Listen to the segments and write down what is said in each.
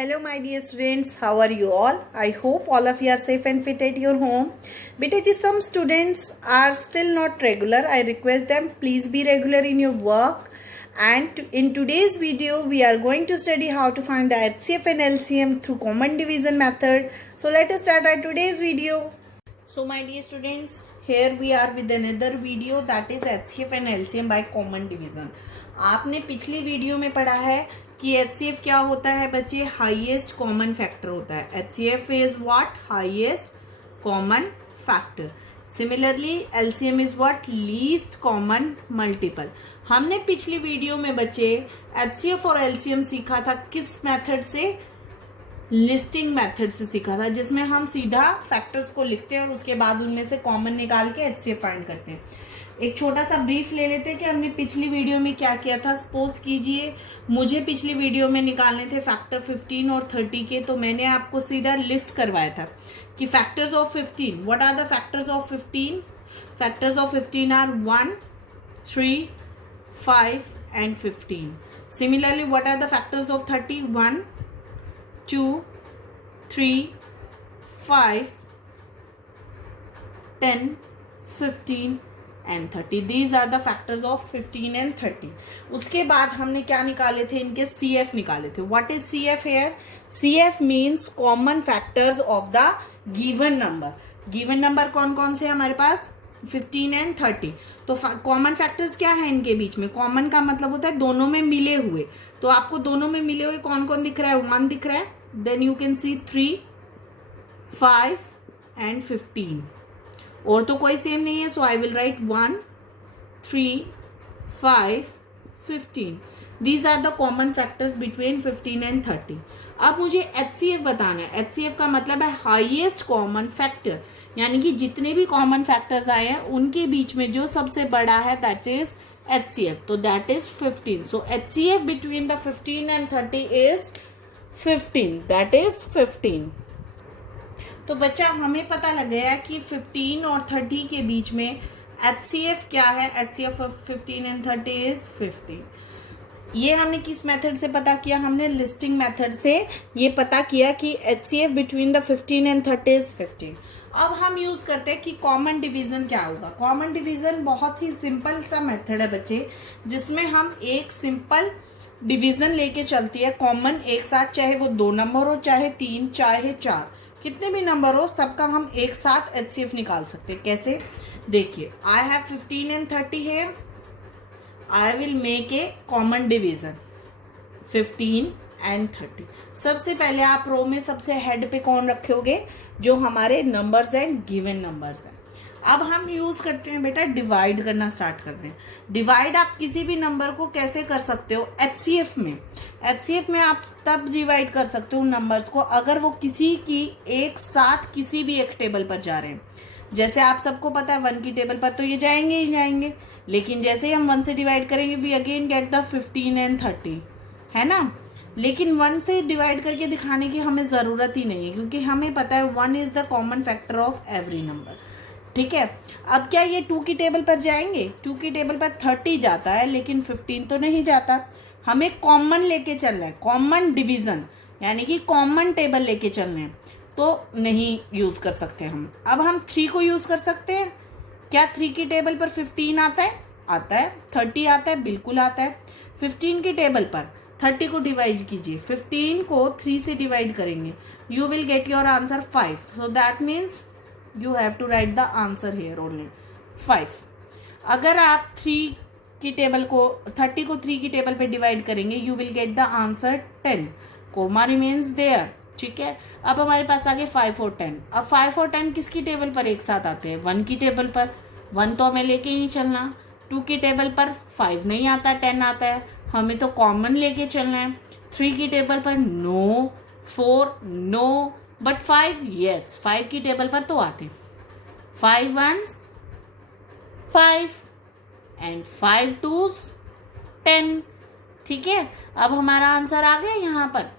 Hello my dear students, how are you all? I hope all of you are safe and fit at your home. Beta ji, some students are still not regular. I request them please be regular in your work. And in today's video, we are going to study how to find the HCF and LCM through common division method. So let us start our today's video. So my dear students, here we are with another video that is HCF and LCM by common division. आपने पिछली video में पढ़ा है कि HCF क्या होता है बच्चे, हाईएस्ट कॉमन फैक्टर होता है. HCF is what, highest common factor. Similarly LCM is what, least common multiple. हमने पिछली वीडियो में बच्चे HCF और LCM सीखा था किस मेथड से, लिस्टिंग मेथड से सीखा था, जिसमें हम सीधा फैक्टर्स को लिखते हैं और उसके बाद उनमें से कॉमन निकाल के HCF फाइंड करते हैं. एक छोटा सा ब्रीफ ले लेते हैं कि हमने पिछली वीडियो में क्या किया था. सपोज कीजिए मुझे पिछली वीडियो में निकालने थे फैक्टर 15 और 30 के, तो मैंने आपको सीधा लिस्ट करवाया था कि factors of 15, what are the factors of 15. Factors of 15 are 1, 3, 5 and 15. Similarly what are the factors of 30, 1, 2, 3, 5, 10, 15 and 30. These are the factors of 15 and 30. उसके बाद हमने क्या निकाले थे, इनके CF निकाले थे. What is CF here? CF means common factors of the given number. Given number कौन कौन से हमारे पास, 15 and 30. तो कॉमन फैक्टर्स क्या है इनके बीच में. कॉमन का मतलब होता है दोनों में मिले हुए. तो आपको दोनों में मिले हुए कौन कौन दिख रहा है, 1 दिख रहा है, then you can see 3, 5 and 15. और तो कोई सेम नहीं है, so I will write 1, 3, 5, 15. These are the common factors between 15 and 30. अब मुझे HCF बताना है. HCF का मतलब है हाईएस्ट कॉमन फैक्टर, यानी कि जितने भी कॉमन फैक्टर्स आए हैं उनके बीच में जो सबसे बड़ा है दैट इज HCF. तो that is 15. So HCF between the 15 and 30 is 15. That is 15. तो बच्चा हमें पता लग गया कि 15 और 30 के बीच में HCF क्या है. HCF of 15 and 30 is 15. ये हमने किस मेथड से पता किया, हमने लिस्टिंग मेथड से ये पता किया कि HCF between the 15 and 30 is 15. अब हम यूज करते हैं कि कॉमन डिवीजन क्या होगा. कॉमन डिवीजन बहुत ही सिंपल सा मेथड है बच्चे, जिसमें हम एक सिंपल डिवीजन लेके चलती है कॉमन एक साथ, चाहे वो 2 नंबर हो, चाहे 3, चाहे 4, कितने भी नंबर हो, सबका हम एक साथ HCF निकाल सकते हैं. कैसे, देखिए आई हैव 15 एंड 30 है, I will make a common division 15 and 30. सबसे पहले आप रो में सबसे हेड पे कौन रखोगे, जो हमारे नंबर्स हैं, गिवन नंबर्स हैं. अब हम यूज करते हैं बेटा, डिवाइड करना स्टार्ट करते हैं. डिवाइड आप किसी भी नंबर को कैसे कर सकते हो, HCF में. HCF में आप तब डिवाइड कर सकते हो नंबर्स को अगर वो किसी की एक साथ किसी भी एक टेबल पर जा रहे हैं. जैसे आप सबको पता है 1 की टेबल पर तो ये जाएंगे ही जाएंगे, लेकिन जैसे ही हम 1 से डिवाइड करेंगे we again get the 15 and 30, है ना. लेकिन 1 से डिवाइड करके दिखाने की हमें ज़रूरत ही नहीं है, क्योंकि हमें पता है 1 is the common factor of every number. ठीक है. अब क्या ये 2 की टेबल पर जाएंगे, 2 की टेबल पर 30 जाता है लेकिन 15 तो नहीं जाता. हमें कॉमन लेके चलना है, कॉमन डिवीजन यानी कि कॉमन टेबल लेके चलना है, तो नहीं यूज कर सकते हम. अब हम 3 को यूज कर सकते हैं. क्या 3 की टेबल पर 15 आता है, आता है. 30 आता है, बिल्कुल आता है. 15 की टेबल पर 30 को डिवाइड कीजिए, 15 को 3 से डिवाइड करेंगे, you will get your answer 5. So that means you have to write the answer here only 5. अगर आप 3 की टेबल को 30 को 3 की टेबल पे डिवाइड करेंगे, you will get the answer 10. Comma remains there. ठीक है. अब हमारे पास आगे 5 और 10. अब 5 और 10 किसकी टेबल पर एक साथ आते हैं, 1 की टेबल पर. 1 तो हमें लेके ही नहीं चलना. 2 की टेबल पर 5 नहीं आता, 10 आता है, हमें तो कॉमन लेके चलना है. 3 की टेबल पर नो, 4 नो, बट 5 यस, 5 की टेबल पर तो आते. 5 1s 5 एंड 5 2s 10. ठीक है. अब हमारा आंसर आ गया यहाँ पर.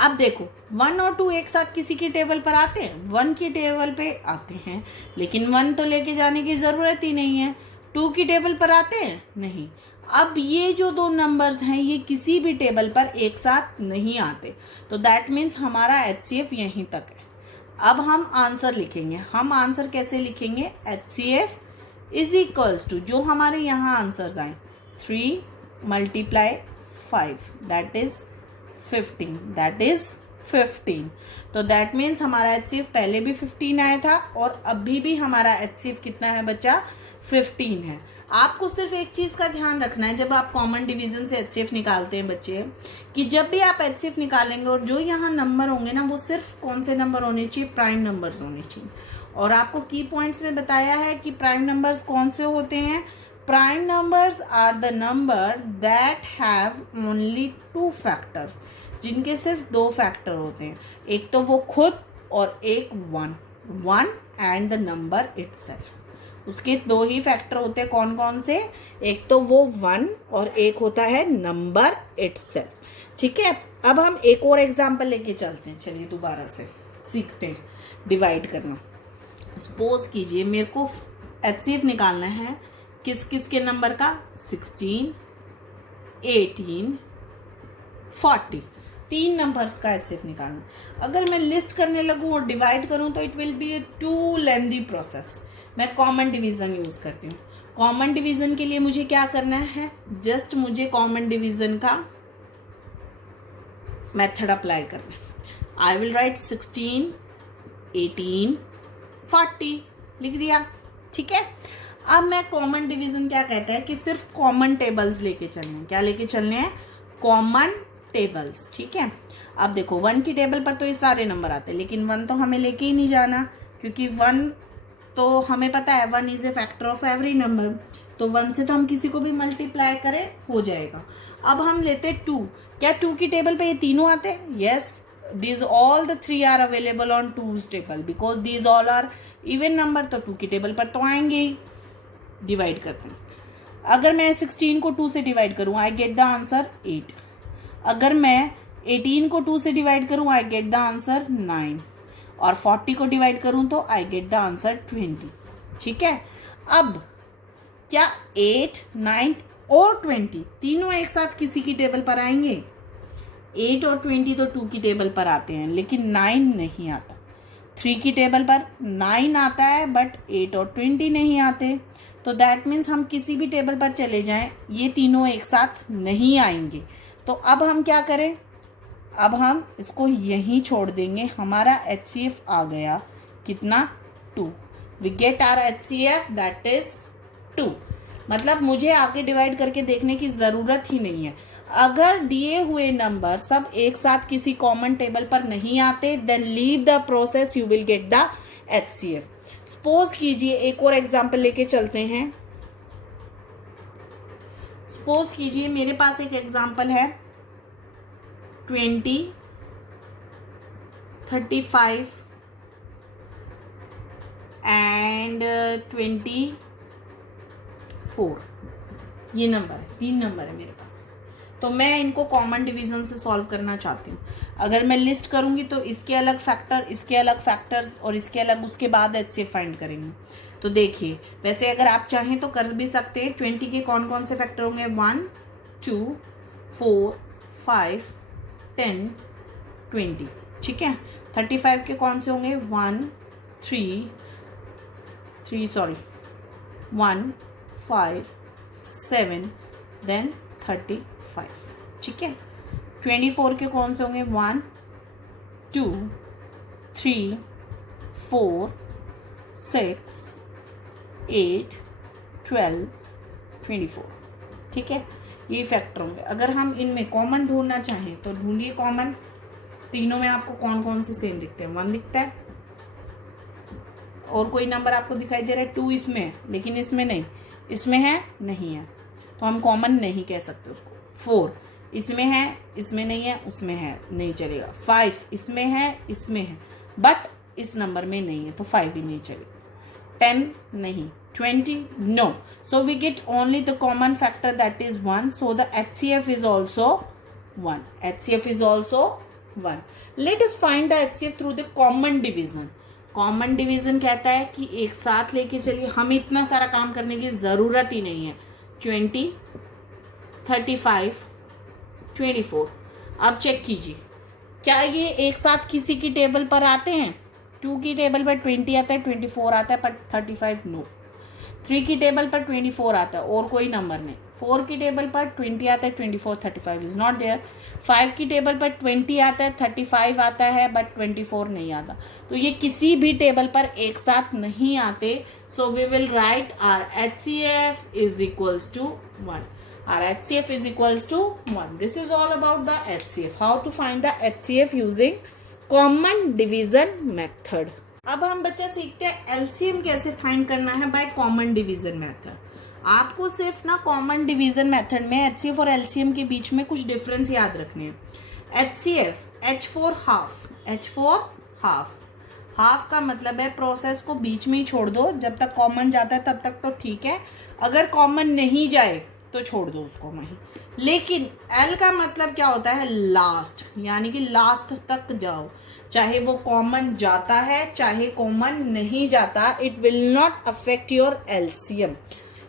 अब देखो 1 और 2 एक साथ किसी की टेबल पर आते हैं, 1 की टेबल पे आते हैं, लेकिन 1 तो लेके जाने की ज़रूरत ही नहीं है. 2 की टेबल पर आते हैं, नहीं. अब ये जो दो नंबर्स हैं ये किसी भी टेबल पर एक साथ नहीं आते, तो दैट मीन्स हमारा HCF यहीं तक है। अब हम आंसर लिखेंगे। हम आंसर कैसे लिखेंगे? HCF इज इक्वल्स टू, जो हमारे यहाँ आंसर्स आए, 3 × 5 दैट इज 15, दैट इज 15। तो दैट मीन्स हमारा HCF पहले भी 15 आया था और अभी भी हमारा HCF कितना है बच्चा? 15 है। आपको सिर्फ एक चीज़ का ध्यान रखना है जब आप कॉमन डिवीजन से HCF निकालते हैं बच्चे, कि जब भी आप HCF निकालेंगे और जो यहाँ नंबर होंगे ना, वो सिर्फ कौन से नंबर होने चाहिए? प्राइम नंबर्स होने चाहिए। और आपको की पॉइंट्स में बताया है कि प्राइम नंबर्स कौन से होते हैं? Prime numbers are the number that have only 2 factors, जिनके सिर्फ 2 फैक्टर होते हैं, एक तो वो खुद और एक 1 एंड द नंबर इटसेल्फ। उसके 2 ही फैक्टर होते हैं। कौन कौन से? एक तो वो 1 और एक होता है नंबर इटसेल्फ। ठीक है, अब हम एक और एग्जांपल लेके चलते हैं। चलिए दोबारा से सीखते हैं डिवाइड करना। सपोज कीजिए मेरे को HCF निकालना है किस किस के नंबर का? 16, 18, 40, 3 नंबर्स का HCF निकालना। अगर मैं लिस्ट करने लगूँ और डिवाइड करूँ तो it will be a too lengthy process. मैं कॉमन डिवीज़न यूज़ करती हूँ। कॉमन डिवीज़न के लिए मुझे क्या करना है? जस्ट मुझे कॉमन डिवीज़न का मेथड अप्लाई करना है। आई विल राइट 16, 18, 40 लिख दिया। ठीक है, अब मैं कॉमन डिवीज़न क्या कहता है कि सिर्फ कॉमन टेबल्स लेके चलने हैं। क्या लेके चलने हैं? Common tables. ठीक है, अब देखो 1 की टेबल पर तो ये सारे नंबर आते हैं, लेकिन 1 तो हमें लेके ही नहीं जाना, क्योंकि 1 तो हमें पता है 1 is a factor of every number, तो 1 से तो हम किसी को भी मल्टीप्लाई करें हो जाएगा। अब हम लेते 2। क्या 2 की टेबल पे ये तीनों आते हैं? Yes, these all the 3 are available on 2's table because these all are even number, तो 2 की टेबल पर तो आएंगे ही। डिवाइड करते हैं। अगर मैं 16 को 2 से डिवाइड करूँ, आई गेट द आंसर 8। अगर मैं 18 को 2 से डिवाइड करूँ, आई गेट द आंसर 9। और 40 को डिवाइड करूँ तो आई गेट द आंसर 20। ठीक है, अब क्या 8, 9 और 20 तीनों एक साथ किसी की टेबल पर आएंगे? 8 और 20 तो 2 की टेबल पर आते हैं, लेकिन 9 नहीं आता। 3 की टेबल पर 9 आता है बट 8 और 20 नहीं आते। तो दैट मीन्स हम किसी भी टेबल पर चले जाएं, ये तीनों एक साथ नहीं आएंगे। तो अब हम क्या करें? अब हम इसको यहीं छोड़ देंगे। हमारा HCF आ गया कितना? 2। We get our HCF that is 2। मतलब मुझे आगे डिवाइड करके देखने की ज़रूरत ही नहीं है। अगर दिए हुए नंबर सब एक साथ किसी कॉमन टेबल पर नहीं आते, then leave the process, you will get the HCF। Suppose कीजिए एक और एग्जांपल लेके चलते हैं। सपोज कीजिए मेरे पास एक एग्जांपल है 20, 35 एंड 24। ये नंबर है, 3 नंबर है मेरे पास। तो मैं इनको कॉमन डिवीजन से सॉल्व करना चाहती हूँ। अगर मैं लिस्ट करूँगी तो इसके अलग फैक्टर, इसके अलग फैक्टर्स और इसके अलग, उसके बाद HCF फाइंड करेंगे। तो देखिए, वैसे अगर आप चाहें तो कर भी सकते हैं। 20 के कौन कौन से फैक्टर होंगे? 1, 2, 4, 5, 10, 20। ठीक है, 35 के कौन से होंगे? 1, 5, 7 देन 35। ठीक है, 24 के कौन से होंगे? 1, 2, 3, 4, 6, 8, 12, 24। ठीक है, ये फैक्टर होंगे। अगर हम इनमें कॉमन ढूंढना चाहें तो ढूंढिए कॉमन। तीनों में आपको कौन कौन से सेम दिखते हैं? 1 दिखता है, और कोई नंबर आपको दिखाई दे रहा है? 2 इसमें है, लेकिन इसमें नहीं। इसमें है, नहीं है, तो हम कॉमन नहीं कह सकते उसको। 4 इसमें है, इसमें नहीं है, उसमें है, नहीं चलेगा। 5 इसमें है, इसमें है, बट इस नंबर में नहीं है, तो 5 भी नहीं चलेगा। 10 नहीं, 20 no. So we get only the common factor, that is 1. So the HCF is also 1. HCF is also 1. Let us find the HCF through the common division. Common division कहता है कि एक साथ लेके चलिए, हमें इतना सारा काम करने की ज़रूरत ही नहीं है। 20, 35, 24। अब चेक कीजिए, क्या ये एक साथ किसी की टेबल पर आते हैं? 2 की टेबल पर 20 आता है, 24 आता है, पर 35 नो। 3 की टेबल पर 24 आता है और कोई नंबर नहीं। 4 की टेबल पर 20 आता है, 24, 35 इज नॉट देयर। 5 की टेबल पर 20 आता है, 35 आता है, बट 24 नहीं आता। तो ये किसी भी टेबल पर एक साथ नहीं आते। So we will write our HCF is equals to 1. Our HCF is equals to 1. This is all about the HCF. How to find the HCF using common division method. अब हम बच्चा सीखते हैं LCM कैसे फाइंड करना है by common division method. आपको सिर्फ ना कॉमन डिवीजन मेथड में HCF और LCM के बीच में कुछ डिफरेंस याद रखने हैं. HCF H for half. Half का मतलब है प्रोसेस को बीच में ही छोड़ दो. जब तक कॉमन जाता है तब तक तो ठीक है, अगर कॉमन नहीं जाए तो छोड़ दो उसको वहीं. लेकिन L का मतलब क्या होता है? लास्ट, यानी कि लास्ट तक जाओ. चाहे वो कॉमन जाता है चाहे कॉमन नहीं जाता, it will not affect your LCM.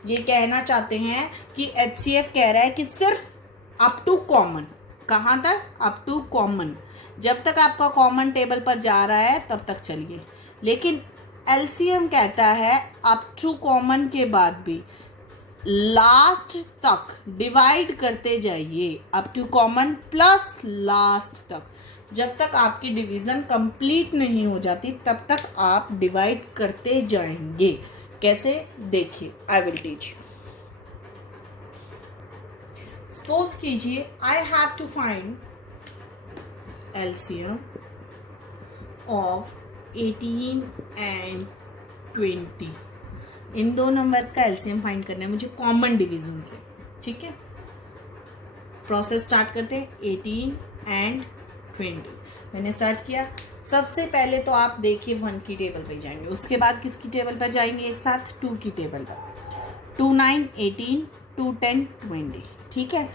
ये कहना चाहते हैं कि HCF कह रहा है कि सिर्फ अप टू कॉमन. कहाँ तक? Up to common. जब तक आपका कॉमन टेबल पर जा रहा है तब तक चलिए. लेकिन LCM कहता है अप टू कॉमन के बाद भी लास्ट तक डिवाइड करते जाइए. Up to common plus last तक. जब तक आपकी डिवीजन कंप्लीट नहीं हो जाती तब तक आप डिवाइड करते जाएंगे. कैसे? देखिए, I will teach you. Suppose कीजिए I have to find LCM of 18 and 20. इन दो नंबर्स का LCM फाइंड करना है मुझे कॉमन डिवीजन से. ठीक है, प्रोसेस स्टार्ट करते हैं. 18 एंड 20 मैंने स्टार्ट किया. सबसे पहले तो आप देखिए 1 की टेबल पर जाएंगे, उसके बाद किसकी टेबल पर जाएंगे? एक साथ 2 की टेबल पर. 2 9 18, 2 10 20. ठीक है,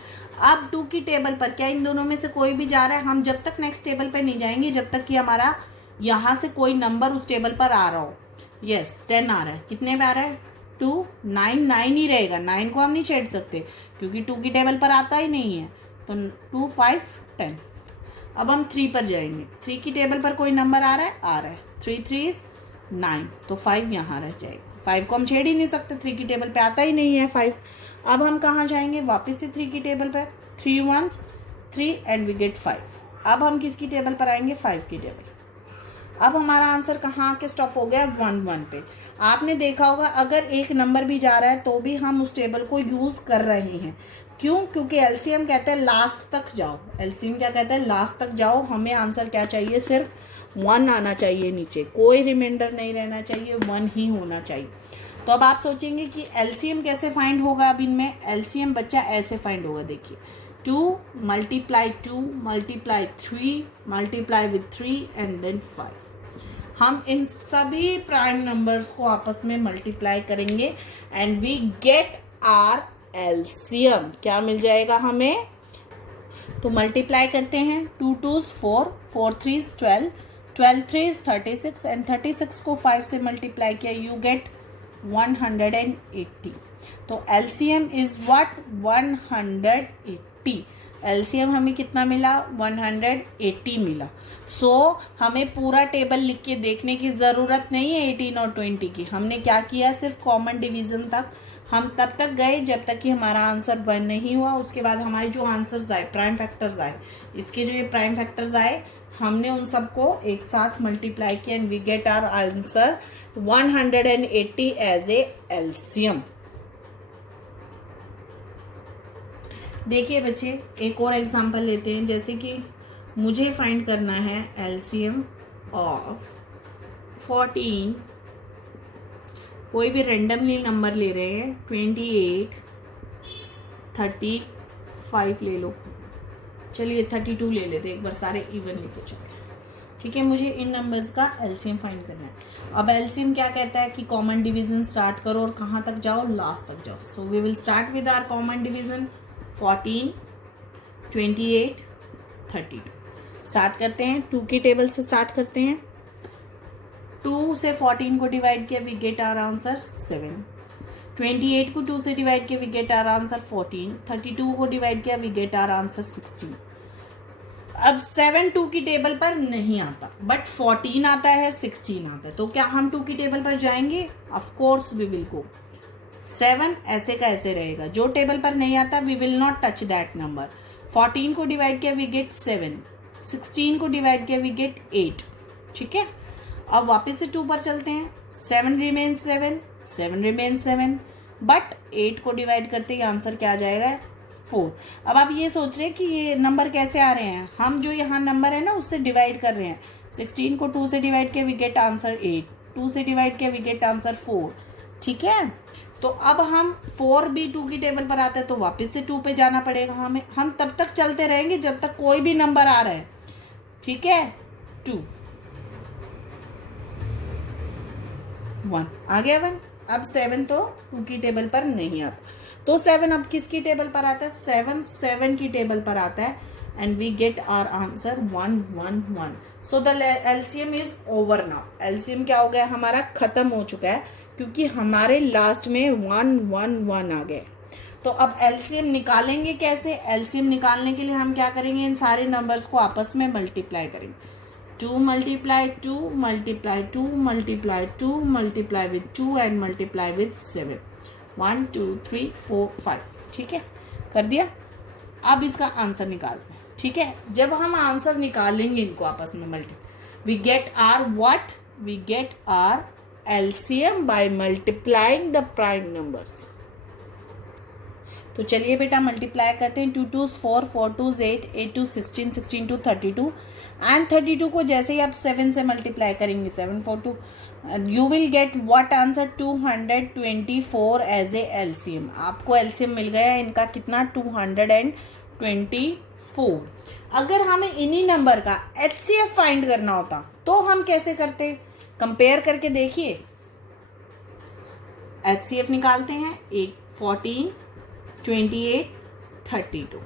अब 2 की टेबल पर क्या इन दोनों में से कोई भी जा रहा है? हम जब तक नेक्स्ट टेबल पर नहीं जाएंगे जब तक कि हमारा यहाँ से कोई नंबर उस टेबल पर आ रहा हो. यस, 10 आ रहा है. कितने पे आ रहा है? 2 9 9 ही रहेगा. 9 को हम नहीं छेड़ सकते क्योंकि 2 की टेबल पर आता ही नहीं है. तो 2 5 10. अब हम 3 पर जाएंगे. 3 की टेबल पर कोई नंबर आ रहा है? आ रहा है. 3 3 9, तो 5 यहाँ रह जाएगा. 5 को हम छेड़ ही नहीं सकते, 3 की टेबल पे आता ही नहीं है 5. अब हम कहाँ जाएंगे? वापस से 3 की टेबल पर. 3 1 3 एंड वी गेट 5. अब हम किसकी टेबल पर आएंगे? 5 की टेबल. अब हमारा आंसर कहाँ आके स्टॉप हो गया? 1 1 पे. आपने देखा होगा अगर एक नंबर भी जा रहा है तो भी हम उस टेबल को यूज कर रहे हैं. क्यों? क्योंकि LCM कहता है लास्ट तक जाओ. LCM क्या कहता है? लास्ट तक जाओ. हमें आंसर क्या चाहिए? सिर्फ 1 आना चाहिए नीचे, कोई रिमाइंडर नहीं रहना चाहिए, 1 ही होना चाहिए. तो अब आप सोचेंगे कि LCM कैसे फाइंड होगा? अब इनमें LCM बच्चा ऐसे फाइंड होगा. देखिए, 2 multiply 2 multiply 3 multiply with 3 and then 5. हम इन सभी प्राइम नंबर्स को आपस में मल्टीप्लाई करेंगे and we get our LCM. क्या मिल जाएगा हमें? तो मल्टीप्लाई करते हैं. 2 2s 4, 4 3s 12, 12 3s 36 एंड 36 को 5 से मल्टीप्लाई किया, यू गेट 180. तो LCM इज व्हाट? 180. LCM हमें कितना मिला? 180 मिला. सो हमें पूरा टेबल लिख के देखने की ज़रूरत नहीं है 18 और 20 की. हमने क्या किया? सिर्फ कॉमन डिवीज़न तक हम तब तक गए जब तक कि हमारा आंसर 1 नहीं हुआ. उसके बाद हमारे जो आंसर्स आए, प्राइम फैक्टर्स आए, इसके जो ये प्राइम फैक्टर्स आए, हमने उन सबको एक साथ मल्टीप्लाई किया and we get our answer 180 as a LCM. देखिए बच्चे, एक और एग्जांपल लेते हैं. जैसे कि मुझे फाइंड करना है LCM ऑफ 14. कोई भी रेंडमली नंबर ले रहे हैं. 28 35 ले लो. चलिए 32 ले लेते, एक बार सारे इवन लेके चलते हैं. ठीक है, मुझे इन नंबर्स का LCM फाइंड करना है. अब LCM क्या कहता है कि कॉमन डिवीजन स्टार्ट करो और कहाँ तक जाओ? लास्ट तक जाओ. So we will start with our common division 14 28 32. Start करते हैं. 2 की टेबल से स्टार्ट करते हैं. 2 से 14 को डिवाइड किया, वी गेट आवर आंसर 7. 28 को 2 से डिवाइड किया, वी गेट आवर आंसर 14. 32 को डिवाइड किया, वी गेट आवर आंसर 16. अब 7 2 की टेबल पर नहीं आता, बट 14 आता है, 16 आता है. तो क्या हम 2 की टेबल पर जाएंगे? Of course we will go. 7 ऐसे का ऐसे रहेगा. जो टेबल पर नहीं आता, we will not touch that number. 14 को डिवाइड किया, वी गेट 7. 16 को डिवाइड किया, वी गेट 8. ठीक है. अब वापस से 2 पर चलते हैं. 7 रिमेन 7, 7 रिमेन 7, बट 8 को डिवाइड करते ही आंसर क्या आ जाएगा? 4. अब आप ये सोच रहे हैं कि ये नंबर कैसे आ रहे हैं. हम जो यहाँ नंबर है ना उससे डिवाइड कर रहे हैं. 16 को 2 से डिवाइड किया, वी गेट आंसर 8. 2 से डिवाइड किया, वी गेट आंसर 4. ठीक है. तो अब हम 4 भी 2 की टेबल पर आते हैं, तो वापस से 2 पे जाना पड़ेगा हमें. हम तब तक चलते रहेंगे जब तक कोई भी नंबर आ रहा है. ठीक है. 2 1 आ गया. 1. अब 7 तो 2 की टेबल पर नहीं आता, तो 7 अब किसकी टेबल पर आता है? 7 की टेबल पर आता है. And we get our answer 1 1 1. So the LCM is over now. LCM क्या हो गया? हमारा खत्म हो चुका है, क्योंकि हमारे लास्ट में 1 1 1 आ गए. तो अब एलसीएम निकालेंगे कैसे? एलसीएम निकालने के लिए हम क्या करेंगे? इन सारे नंबर्स को आपस में मल्टीप्लाई करेंगे. 2 multiply 2 multiply 2 multiply 2 multiply with 2 and multiply with 7. 1 2 3 4 5. ठीक है, कर दिया. अब इसका आंसर निकालते हैं. ठीक है. जब हम आंसर निकालेंगे इनको आपस में we get our what? We get our LCM by multiplying the prime numbers. तो चलिए बेटा मल्टीप्लाई करते हैं. 2 2 4 4 2 8 8 2 16 16 2 32. एंड 32 को जैसे ही आप 7 से मल्टीप्लाई करेंगे, 7 4 2, you will get what answer? 224 as a LCM. आपको एलसीएम मिल गया इनका कितना? 224. अगर हमें इन्हीं नंबर का एचसीएफ फाइंड करना होता तो हम कैसे करते? कंपेयर करके देखिए. एचसीएफ निकालते हैं. 14 28 32.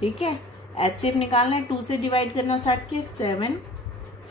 ठीक है. एचसीएफ निकालना है. 2 से डिवाइड करना स्टार्ट किए. 7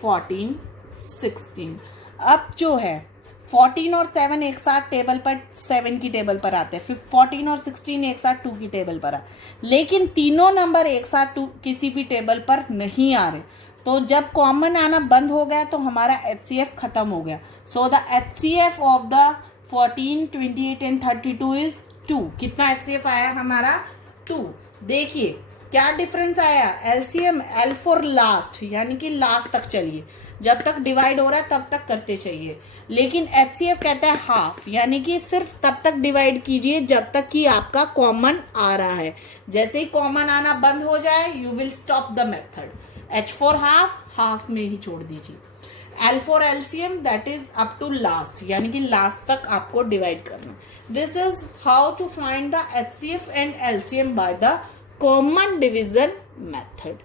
14 16. अब जो है 14 और 7 एक साथ टेबल पर 7 की टेबल पर आते हैं. फिर 14 और 16 एक साथ 2 की टेबल पर आए, लेकिन तीनों नंबर एक साथ 2 किसी भी टेबल पर नहीं आ रहे. तो जब कॉमन आना बंद हो गया तो हमारा एचसीएफ खत्म हो गया. So the HCF of the 14 28 and 32 is 2. कितना एचसीएफ आया हमारा? 2. देखिए क्या डिफरेंस आया? एलसीएम एल फॉर लास्ट, यानी कि लास्ट तक चलिए. जब तक डिवाइड हो रहा है तब तक करते चाहिए. लेकिन एचसीएफ कहता है हाफ, यानी कि सिर्फ तब तक डिवाइड कीजिए जब तक कि आपका कॉमन आ रहा है. जैसे ही कॉमन आना बंद हो जाए, you will stop the method. H for half, half में ही छोड़ दीजिए. L for LCM, that is up to last, यानी कि लास्ट तक आपको डिवाइड करना. This is how to find the HCF and LCM by the common division method.